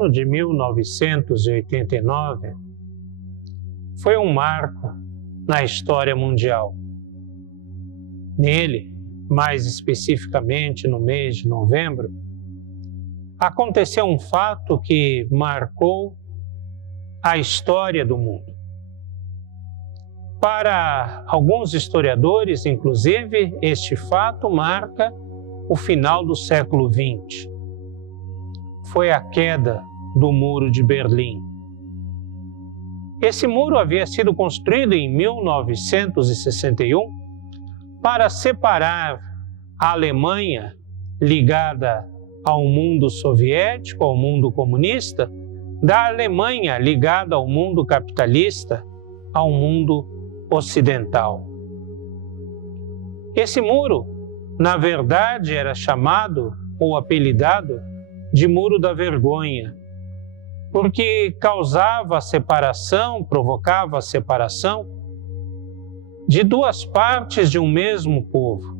ano de 1989 foi um marco na história mundial. Nele, mais especificamente no mês de novembro, aconteceu um fato que marcou a história do mundo. Para alguns historiadores, inclusive, este fato marca o final do século XX. Foi a queda do Muro de Berlim. Esse muro havia sido construído em 1961 para separar a Alemanha, ligada ao mundo soviético, ao mundo comunista, da Alemanha, ligada ao mundo capitalista, ao mundo ocidental. Esse muro, na verdade, era chamado ou apelidado de Muro da Vergonha, porque causava a separação, provocava a separação de duas partes de um mesmo povo.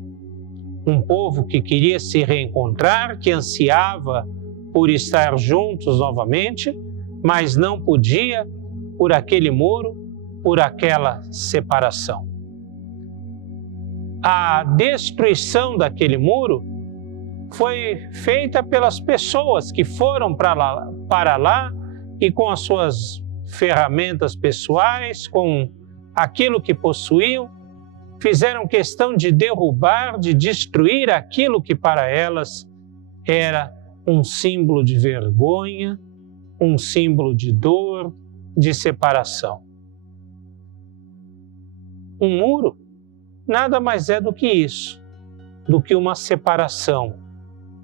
Um povo que queria se reencontrar, que ansiava por estar juntos novamente, mas não podia por aquele muro, por aquela separação. A destruição daquele muro foi feita pelas pessoas que foram para lá e com as suas ferramentas pessoais, com aquilo que possuíam, fizeram questão de derrubar, de destruir aquilo que para elas era um símbolo de vergonha, um símbolo de dor, de separação. Um muro nada mais é do que isso, do que uma separação,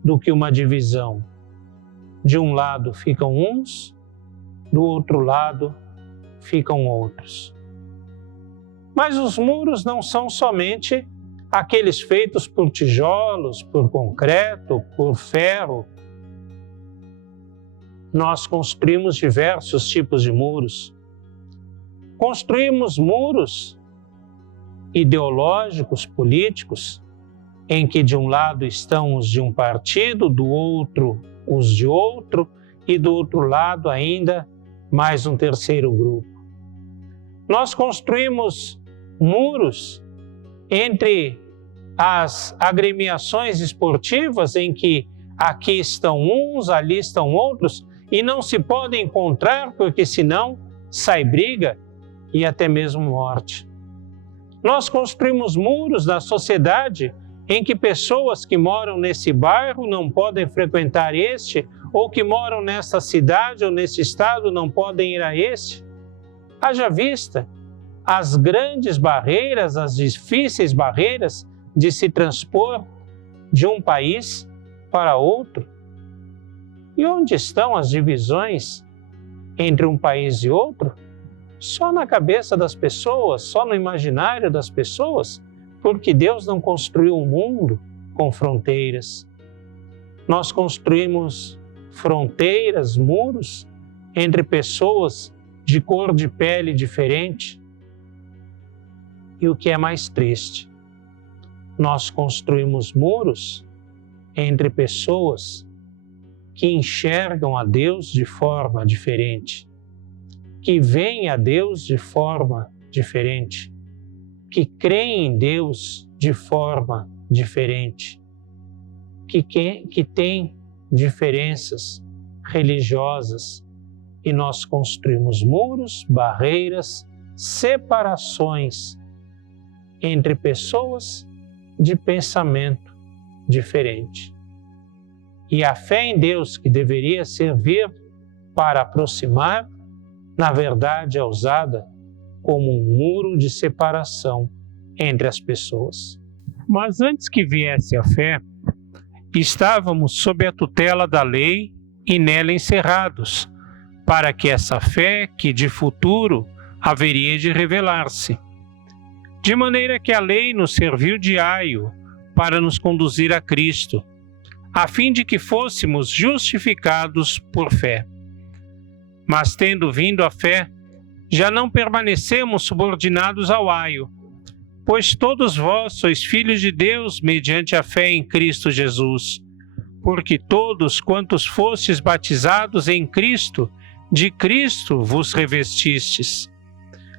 do que uma divisão. De um lado ficam uns, do outro lado ficam outros. Mas os muros não são somente aqueles feitos por tijolos, por concreto, por ferro. Nós construímos diversos tipos de muros. Construímos muros ideológicos, políticos, em que de um lado estão os de um partido, do outro os de outro, e do outro lado ainda mais um terceiro grupo. Nós construímos muros entre as agremiações esportivas, em que aqui estão uns, ali estão outros, e não se podem encontrar, porque senão sai briga e até mesmo morte. Nós construímos muros na sociedade em que pessoas que moram nesse bairro não podem frequentar este, ou que moram nessa cidade ou nesse estado não podem ir a este. Haja vista as grandes barreiras, as difíceis barreiras de se transpor de um país para outro. E onde estão as divisões entre um país e outro? Só na cabeça das pessoas, só no imaginário das pessoas, porque Deus não construiu um mundo com fronteiras. Nós construímos fronteiras, muros, entre pessoas de cor de pele diferente. E o que é mais triste, nós construímos muros entre pessoas que enxergam a Deus de forma diferente, que veem a Deus de forma diferente, que creem em Deus de forma diferente, que têm diferenças religiosas, e nós construímos muros, barreiras, separações entre pessoas de pensamento diferente. E a fé em Deus, que deveria servir para aproximar, na verdade é usada como um muro de separação entre as pessoas. Mas antes que viesse a fé, estávamos sob a tutela da lei e nela encerrados, para que essa fé, que de futuro haveria de revelar-se. De maneira que a lei nos serviu de aio para nos conduzir a Cristo, a fim de que fôssemos justificados por fé. Mas tendo vindo a fé, já não permanecemos subordinados ao aio, pois todos vós sois filhos de Deus mediante a fé em Cristo Jesus. porque todos quantos fostes batizados em Cristo, de Cristo vos revestistes.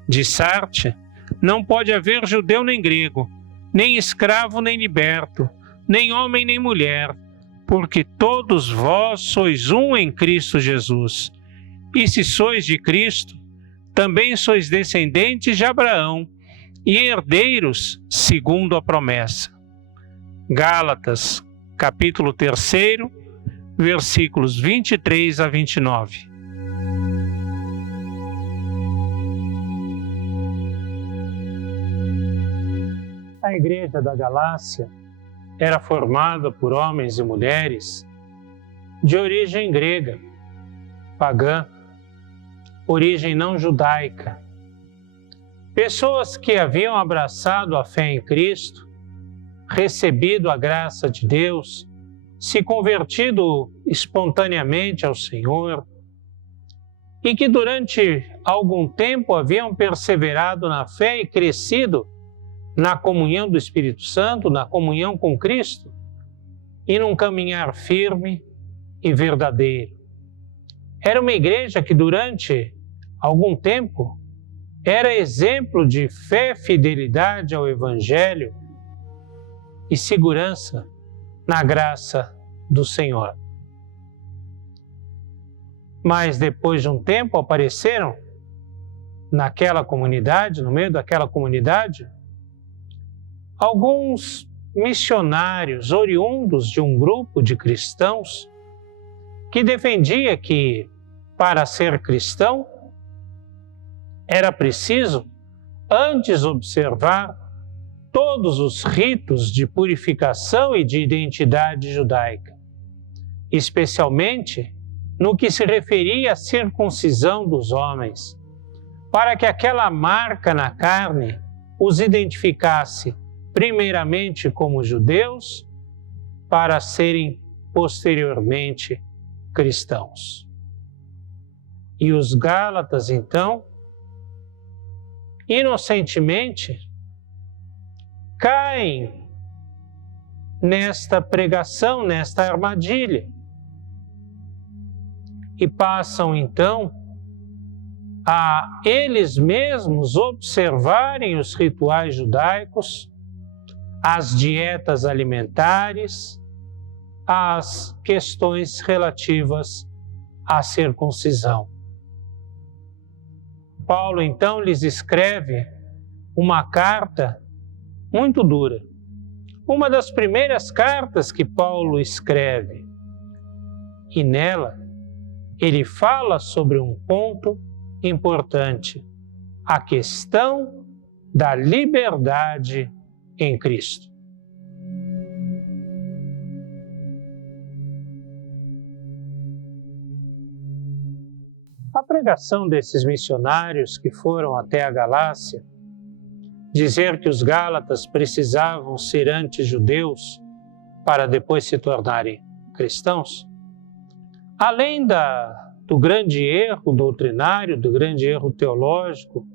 Dissarte, não pode haver judeu nem grego, nem escravo nem liberto, nem homem nem mulher, porque todos vós sois um em Cristo Jesus. E se sois de Cristo, também sois descendentes de Abraão e herdeiros segundo a promessa. Gálatas, capítulo 3, versículos 23 a 29. A Igreja da Galácia era formada por homens e mulheres de origem grega, pagã, origem não judaica. Pessoas que haviam abraçado a fé em Cristo, recebido a graça de Deus, se convertido espontaneamente ao Senhor e que durante algum tempo haviam perseverado na fé e crescido na comunhão do Espírito Santo, na comunhão com Cristo e num caminhar firme e verdadeiro. Era uma igreja que durante algum tempo era exemplo de fé, fidelidade ao Evangelho e segurança na graça do Senhor. Mas depois de um tempo apareceram naquela comunidade, no meio daquela comunidade, alguns missionários oriundos de um grupo de cristãos que defendia que, para ser cristão, era preciso antes observar todos os ritos de purificação e de identidade judaica, especialmente no que se referia à circuncisão dos homens, para que aquela marca na carne os identificasse primeiramente como judeus, para serem posteriormente cristãos. E os Gálatas, então, inocentemente, caem nesta pregação, nesta armadilha, e passam, então, a eles mesmos observarem os rituais judaicos, as dietas alimentares, as questões relativas à circuncisão. Paulo, então, lhes escreve uma carta muito dura. Uma das primeiras cartas que Paulo escreve. E nela, ele fala sobre um ponto importante, a questão da liberdade em Cristo. A pregação desses missionários que foram até a Galácia, dizer que os Gálatas precisavam ser antes judeus para depois se tornarem cristãos, além do grande erro doutrinário, do grande erro teológico,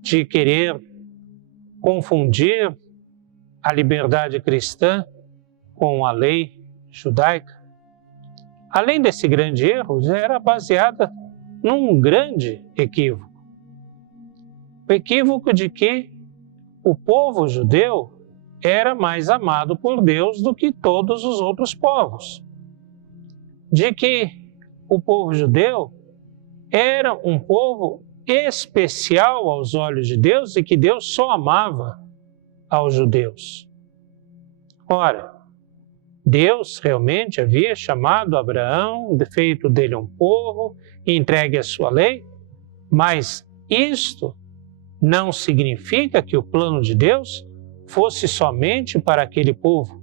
de querer confundir a liberdade cristã com a lei judaica. Além desse grande erro, era baseada num grande equívoco. O equívoco de que o povo judeu era mais amado por Deus do que todos os outros povos. De que o povo judeu era um povo especial aos olhos de Deus e que Deus só amava aos judeus. Ora, Deus realmente havia chamado Abraão, feito dele um povo, entregue a sua lei, mas isto não significa que o plano de Deus fosse somente para aquele povo.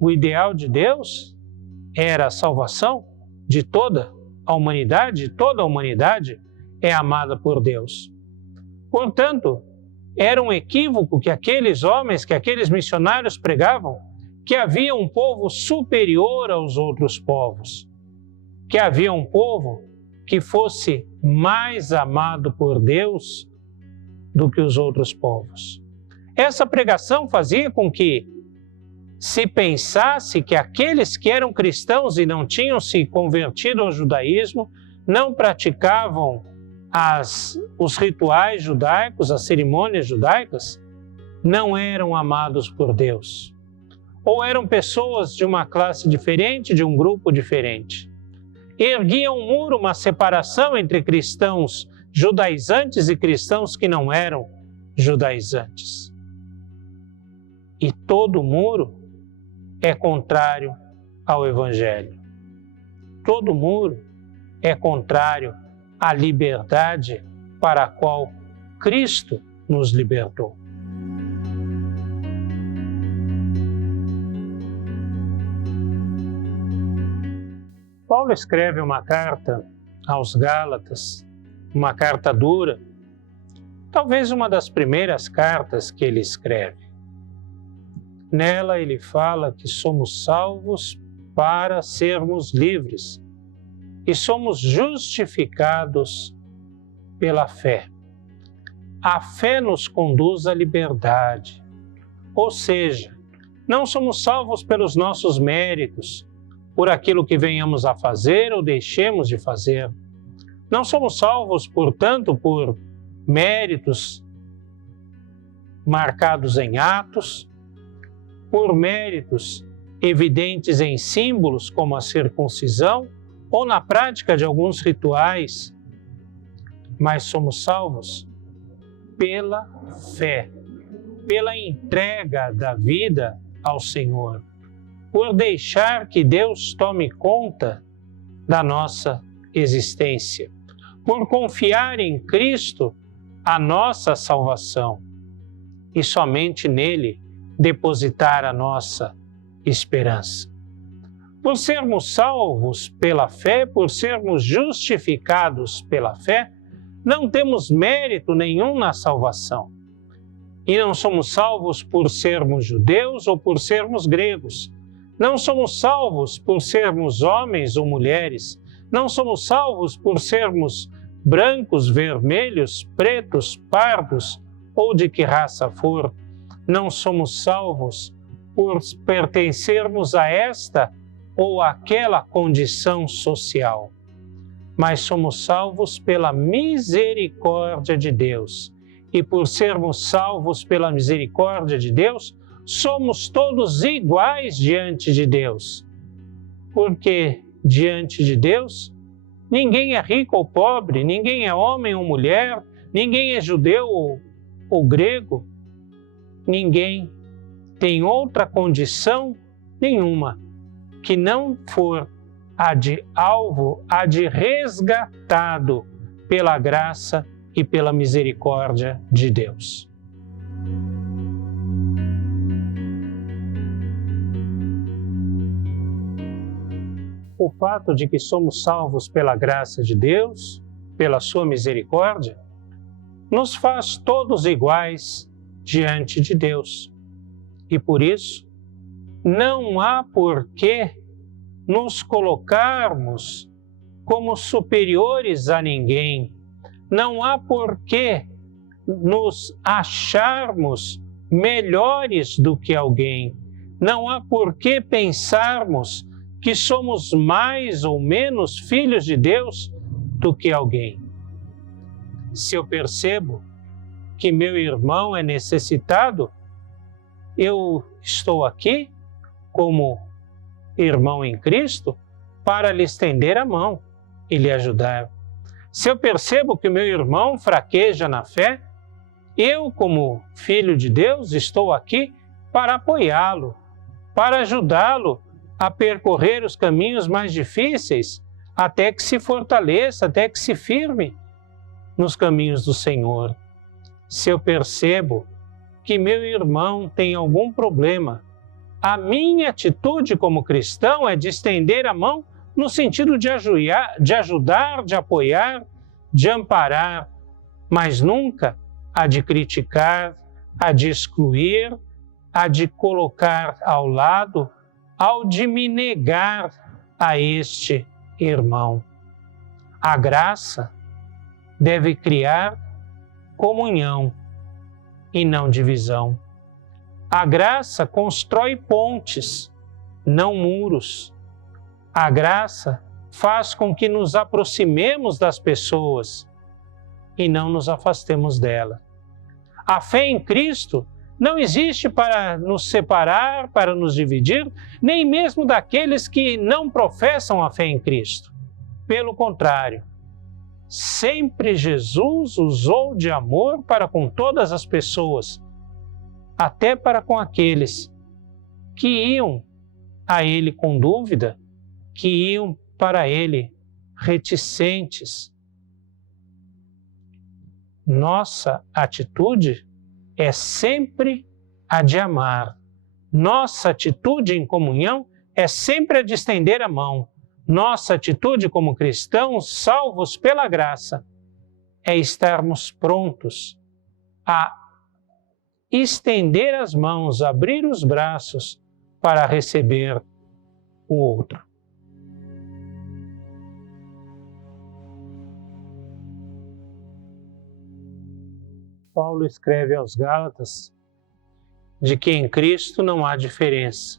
O ideal de Deus era a salvação de toda a humanidade é amada por Deus. Portanto, era um equívoco que aqueles homens, que aqueles missionários pregavam, que havia um povo superior aos outros povos, que havia um povo que fosse mais amado por Deus do que os outros povos. Essa pregação fazia com que se pensasse que aqueles que eram cristãos e não tinham se convertido ao judaísmo, não praticavam os rituais judaicos, as cerimônias judaicas, não eram amados por Deus. Ou eram pessoas de uma classe diferente, de um grupo diferente. Erguiam um muro, uma separação entre cristãos judaizantes e cristãos que não eram judaizantes. E todo muro é contrário ao Evangelho. Todo muro é contrário à liberdade para a qual Cristo nos libertou. Paulo escreve uma carta aos Gálatas, uma carta dura, talvez uma das primeiras cartas que ele escreve. Nela ele fala que somos salvos para sermos livres e somos justificados pela fé. A fé nos conduz à liberdade, ou seja, não somos salvos pelos nossos méritos, por aquilo que venhamos a fazer ou deixemos de fazer. Não somos salvos, portanto, por méritos marcados em atos, por méritos evidentes em símbolos como a circuncisão ou na prática de alguns rituais, mas somos salvos pela fé, pela entrega da vida ao Senhor, por deixar que Deus tome conta da nossa existência, por confiar em Cristo a nossa salvação e somente nele depositar a nossa esperança. Por sermos salvos pela fé, por sermos justificados pela fé, não temos mérito nenhum na salvação. E não somos salvos por sermos judeus ou por sermos gregos. Não somos salvos por sermos homens ou mulheres. Não somos salvos por sermos brancos, vermelhos, pretos, pardos ou de que raça for. Não somos salvos por pertencermos a esta ou aquela condição social, mas somos salvos pela misericórdia de Deus. E por sermos salvos pela misericórdia de Deus, somos todos iguais diante de Deus. Porque diante de Deus, ninguém é rico ou pobre, ninguém é homem ou mulher, ninguém é judeu ou grego, ninguém tem outra condição nenhuma que não for a de alvo, a de resgatado pela graça e pela misericórdia de Deus. O fato de que somos salvos pela graça de Deus, pela sua misericórdia, nos faz todos iguais diante de Deus. E por isso, não há por que nos colocarmos como superiores a ninguém. Não há por que nos acharmos melhores do que alguém. Não há por que pensarmos que somos mais ou menos filhos de Deus do que alguém. Se eu percebo que meu irmão é necessitado, eu estou aqui como irmão em Cristo para lhe estender a mão e lhe ajudar. Se eu percebo que meu irmão fraqueja na fé, eu, como filho de Deus, estou aqui para apoiá-lo, para ajudá-lo a percorrer os caminhos mais difíceis, até que se fortaleça, até que se firme nos caminhos do Senhor. Se eu percebo que meu irmão tem algum problema, a minha atitude como cristão é de estender a mão no sentido de ajudar, de apoiar, de amparar, mas nunca a de criticar, a de excluir, a de colocar ao lado, ao de me negar a este irmão. A graça deve criar comunhão e não divisão. A graça constrói pontes, não muros. A graça faz com que nos aproximemos das pessoas e não nos afastemos dela. A fé em Cristo não existe para nos separar, para nos dividir, nem mesmo daqueles que não professam a fé em Cristo. Pelo contrário, sempre Jesus usou de amor para com todas as pessoas, até para com aqueles que iam a Ele com dúvida, que iam para Ele reticentes. Nossa atitude é sempre a de amar. Nossa atitude em comunhão é sempre a de estender a mão. Nossa atitude como cristãos salvos pela graça é estarmos prontos a estender as mãos, abrir os braços para receber o outro. Paulo escreve aos Gálatas de que em Cristo não há diferença.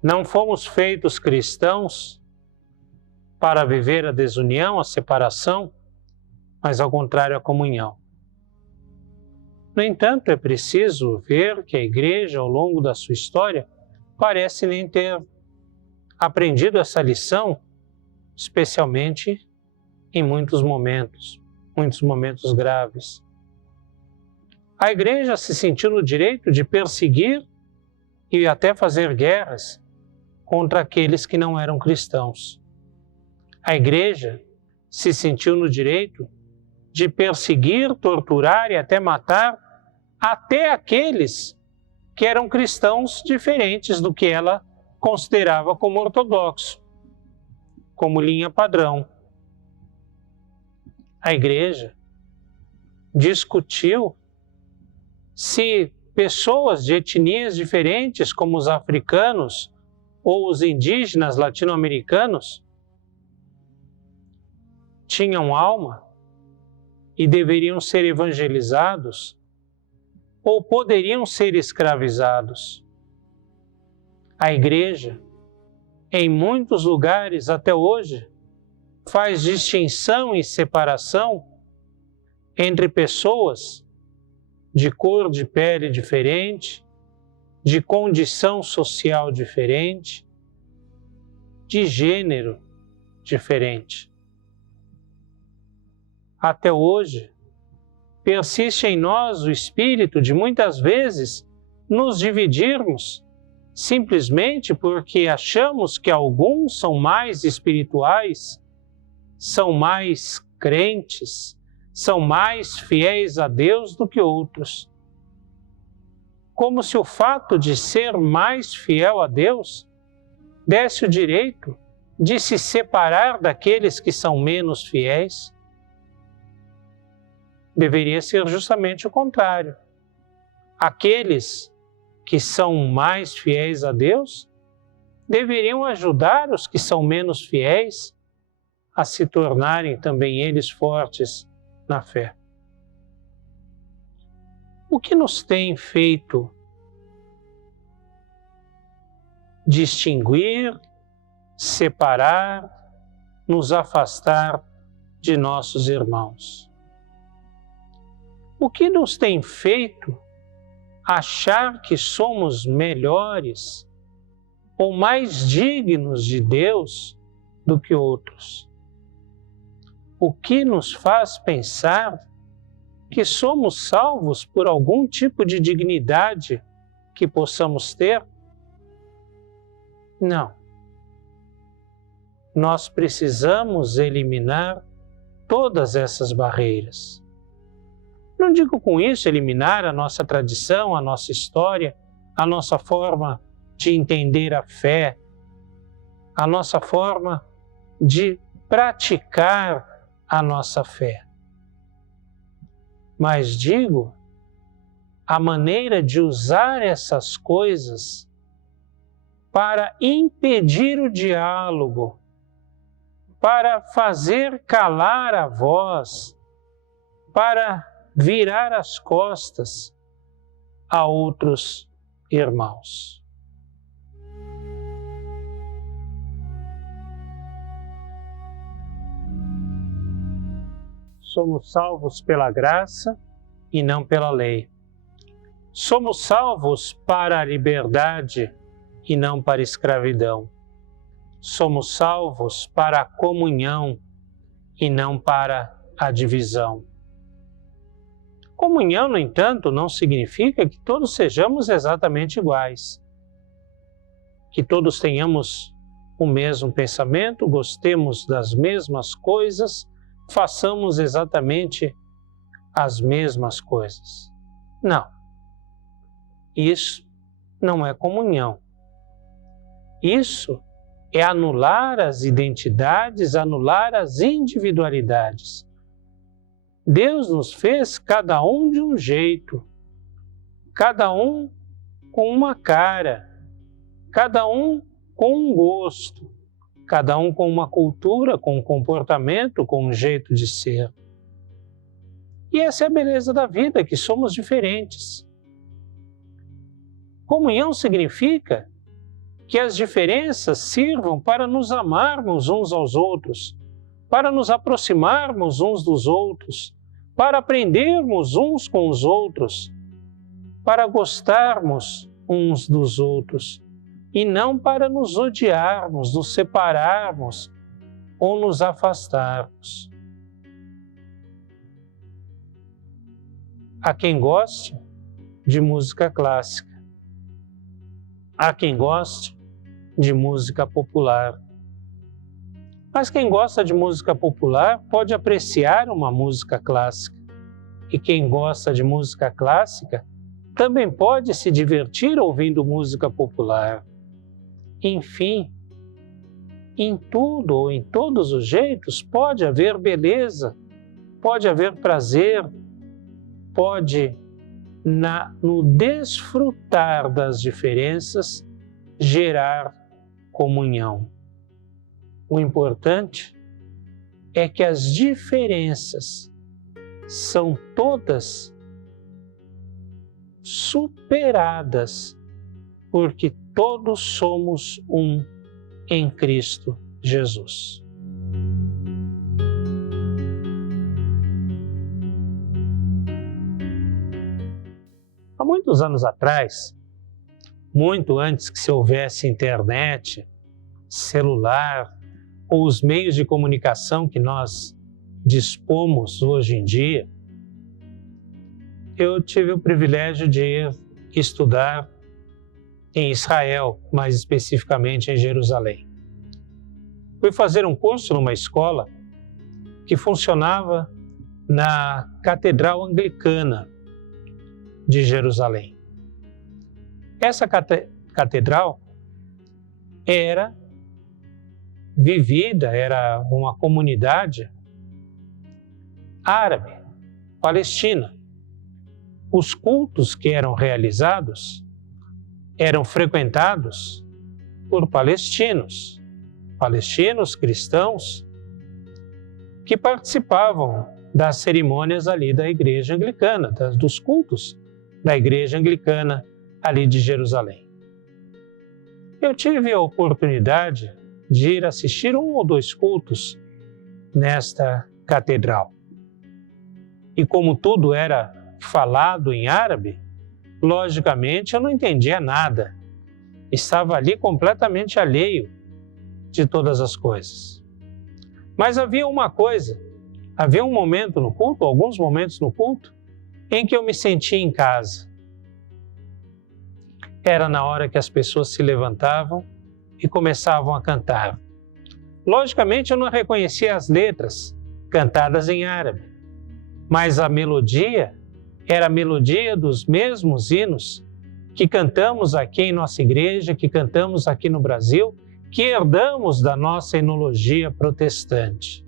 Não fomos feitos cristãos para viver a desunião, a separação, mas ao contrário, a comunhão. No entanto, é preciso ver que a Igreja, ao longo da sua história, parece nem ter aprendido essa lição, especialmente em muitos momentos graves. A Igreja se sentiu no direito de perseguir e até fazer guerras contra aqueles que não eram cristãos. A Igreja se sentiu no direito de perseguir, torturar e até matar até aqueles que eram cristãos diferentes do que ela considerava como ortodoxo, como linha padrão. A Igreja discutiu se pessoas de etnias diferentes, como os africanos ou os indígenas latino-americanos, tinham alma e deveriam ser evangelizados ou poderiam ser escravizados. A Igreja, em muitos lugares até hoje, faz distinção e separação entre pessoas de cor de pele diferente, de condição social diferente, de gênero diferente. Até hoje, persiste em nós o espírito de muitas vezes nos dividirmos simplesmente porque achamos que alguns são mais espirituais, são mais crentes, são mais fiéis a Deus do que outros. Como se o fato de ser mais fiel a Deus desse o direito de se separar daqueles que são menos fiéis. Deveria ser justamente o contrário. Aqueles que são mais fiéis a Deus deveriam ajudar os que são menos fiéis a se tornarem também eles fortes na fé. O que nos tem feito distinguir, separar, nos afastar de nossos irmãos? O que nos tem feito achar que somos melhores ou mais dignos de Deus do que outros? O que nos faz pensar que somos salvos por algum tipo de dignidade que possamos ter? Não. Nós precisamos eliminar todas essas barreiras. Não digo com isso eliminar a nossa tradição, a nossa história, a nossa forma de entender a fé, a nossa forma de praticar a nossa fé. Mas digo a maneira de usar essas coisas para impedir o diálogo, para fazer calar a voz, para virar as costas a outros irmãos. Somos salvos pela graça e não pela lei. Somos salvos para a liberdade e não para a escravidão. Somos salvos para a comunhão e não para a divisão. Comunhão, no entanto, não significa que todos sejamos exatamente iguais, que todos tenhamos o mesmo pensamento, gostemos das mesmas coisas, façamos exatamente as mesmas coisas. Não. Isso não é comunhão. Isso é anular as identidades, anular as individualidades. Deus nos fez cada um de um jeito, cada um com uma cara, cada um com um gosto, cada um com uma cultura, com um comportamento, com um jeito de ser. E essa é a beleza da vida, que somos diferentes. Comunhão significa que as diferenças sirvam para nos amarmos uns aos outros, para nos aproximarmos uns dos outros, para aprendermos uns com os outros, para gostarmos uns dos outros, e não para nos odiarmos, nos separarmos ou nos afastarmos. Há quem goste de música clássica, há quem goste de música popular. Mas quem gosta de música popular pode apreciar uma música clássica. E quem gosta de música clássica também pode se divertir ouvindo música popular. Enfim, em tudo ou em todos os jeitos pode haver beleza, pode haver prazer, pode, no desfrutar das diferenças, gerar comunhão. O importante é que as diferenças são todas superadas, porque todos somos um em Cristo Jesus. Há muitos anos atrás, muito antes que se houvesse internet, celular, ou os meios de comunicação que nós dispomos hoje em dia, eu tive o privilégio de ir estudar em Israel, mais especificamente em Jerusalém. Fui fazer um curso numa escola que funcionava na Catedral Anglicana de Jerusalém. Essa catedral era vivida, era uma comunidade árabe, palestina. Os cultos que eram realizados eram frequentados por palestinos cristãos, que participavam das cerimônias ali da Igreja Anglicana, dos cultos da Igreja Anglicana ali de Jerusalém. Eu tive a oportunidade de ir assistir 1 ou 2 cultos nesta catedral. E como tudo era falado em árabe, logicamente eu não entendia nada. Estava ali completamente alheio de todas as coisas. Mas havia uma coisa, havia um momento no culto, alguns momentos no culto, em que eu me sentia em casa. Era na hora que as pessoas se levantavam e começavam a cantar. Logicamente eu não reconhecia as letras cantadas em árabe, mas a melodia era a melodia dos mesmos hinos que cantamos aqui em nossa igreja, que cantamos aqui no Brasil, que herdamos da nossa enologia protestante.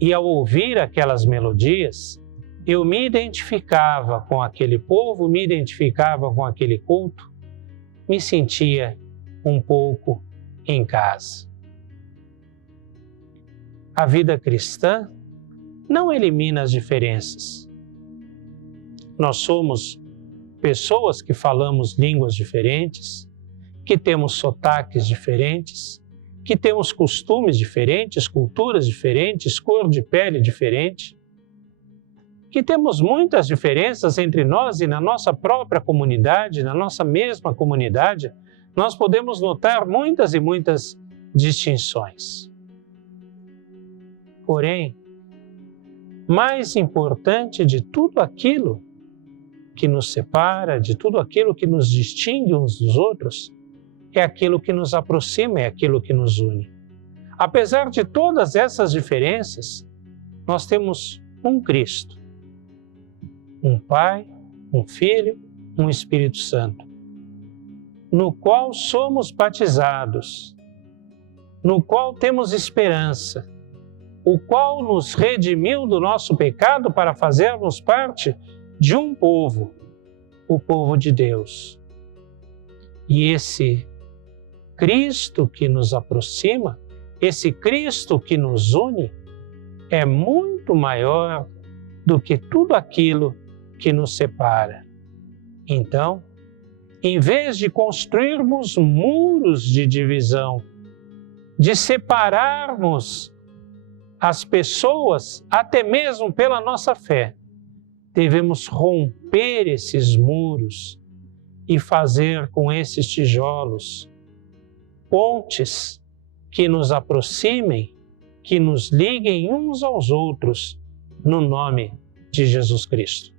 E ao ouvir aquelas melodias, eu me identificava com aquele povo, me identificava com aquele culto, me sentia um pouco em casa. A vida cristã não elimina as diferenças. Nós somos pessoas que falamos línguas diferentes, que temos sotaques diferentes, que temos costumes diferentes, culturas diferentes, cor de pele diferente, que temos muitas diferenças entre nós e na nossa própria comunidade, na nossa mesma comunidade, nós podemos notar muitas e muitas distinções. Porém, mais importante de tudo aquilo que nos separa, de tudo aquilo que nos distingue uns dos outros, é aquilo que nos aproxima, é aquilo que nos une. Apesar de todas essas diferenças, nós temos um Cristo, um Pai, um Filho, um Espírito Santo, no qual somos batizados, no qual temos esperança, o qual nos redimiu do nosso pecado para fazermos parte de um povo, o povo de Deus. E esse Cristo que nos aproxima, esse Cristo que nos une, é muito maior do que tudo aquilo que nos separa. Então, em vez de construirmos muros de divisão, de separarmos as pessoas, até mesmo pela nossa fé, devemos romper esses muros e fazer com esses tijolos pontes que nos aproximem, que nos liguem uns aos outros, no nome de Jesus Cristo.